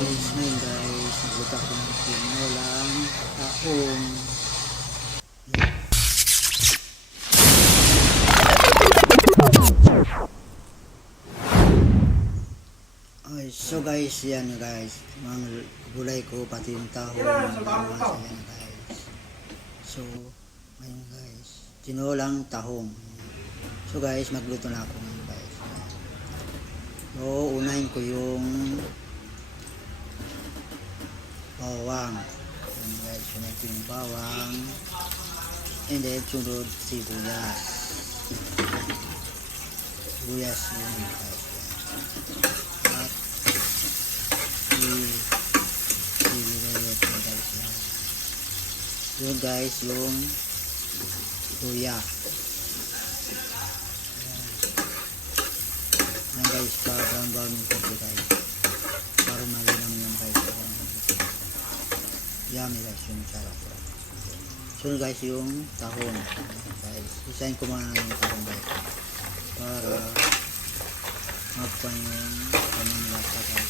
Ngayon guys, nagluto ako ng tinolang taong. Okay, so guys, yan guys, mga gulay ko, pati yung tahong, yan guys. So, ngayon guys, tinolang tahong. So guys, magluto na ako ngayon guys. So, unahin ko yung bawang. Yan guys, unahin ko yung bawang. And then, sunod sibuyas. Sibuyas yun guys. At yun guys, yung luya. Yan guys, pa brown yung konti guys, para malinam yung guys. Yummy guys, yung sarap. So guys, yung tahong guys, isahin ko muna yung tahong guys para magpan yung kanyang lasa guys.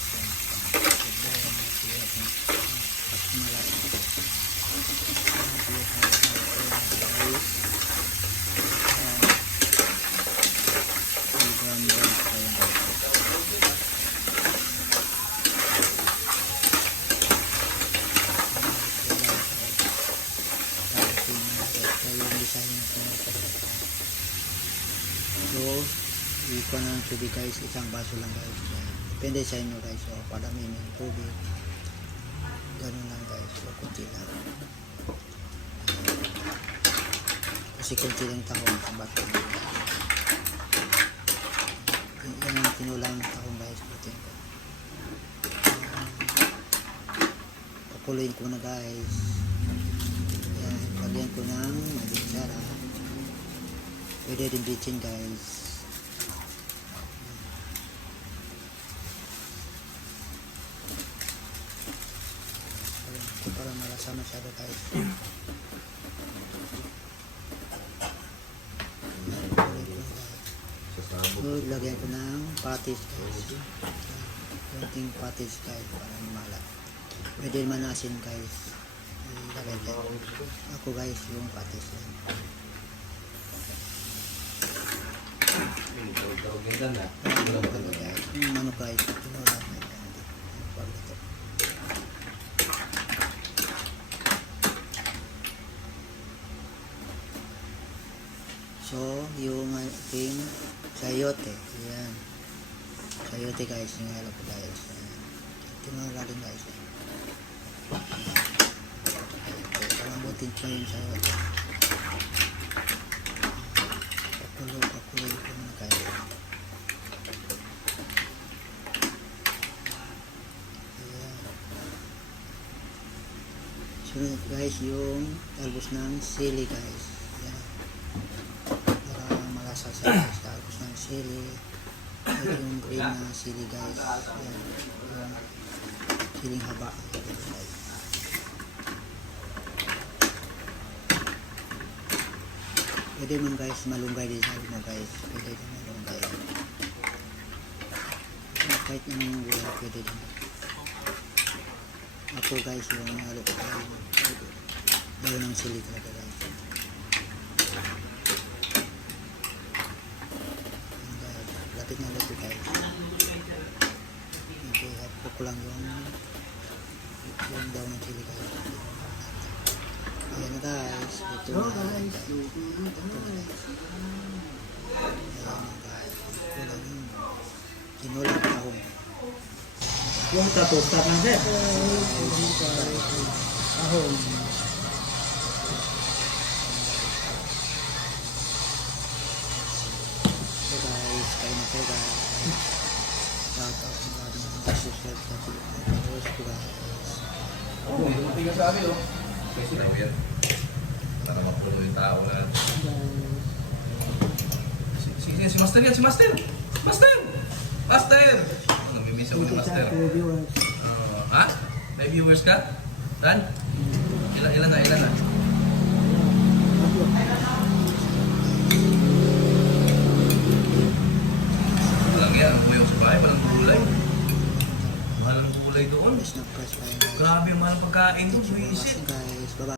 So, ikuha na ng tubig guys, isang baso lang guys. Depende sa inyo guys, so padamihin yung tubig. Ganun lang guys, so kunti lang. Kasi kunti lang tahong sa baso lang. Yan ang tinulang tahong guys, putin ko. Pakuloyin ko na guys. Yan, lagyan ko ng maging sarap. Pwede din bitchin guys. Para malasa masyado guys. So, lagyan ko ng patis guys. Konting patis guys para mala. Pwede man asin guys. Lagyan ko. Ako guys yung patis yan. Ano guys, so yung ating sayote, yan sayote guys, yung halo ko guys, tinala din guys. Palambutin ko yung sayote, pakuloy ko na guys. Sunod guys yung talbos ng sili guys. Yan. Para malasa sa guys, talbos ng sili. At yung green na sili guys. Yan. Yung siling haba. Guys. Pwede man guys malunggay din sa mo guys. Pwede din malunggay. Kahit anong gulay pwede din. Ako guys yung halo ko daw ng sili talaga guys. Lapit na lapit guys. Okay, hapo ko lang yung daw ng sili guys. Ayan na guys, ito na guys. Ito na guys. Ayan na guys, ito lang yung tinulang tahong. Yung tatostat lang din. Tahong. So guys, kain na tayo guys. Shout out sa mga subscribe sa videos ko guys. Oo, hindi mo tingnan sa amin, oh. Kasi na weird. Para mapulo yung tao na. Si Master yan, si Master! Master! Master! Namimiss ako ng Master. Ha? May viewers ka? Saan? Ilan na? Walang yan, umuwi ako sa bahay, walang gulay. Mahal ng gulay doon. Press na press tayo guys. Grabe yung mahal ng pagkain doon, Thank you for buwisit. watching guys. Bye bye.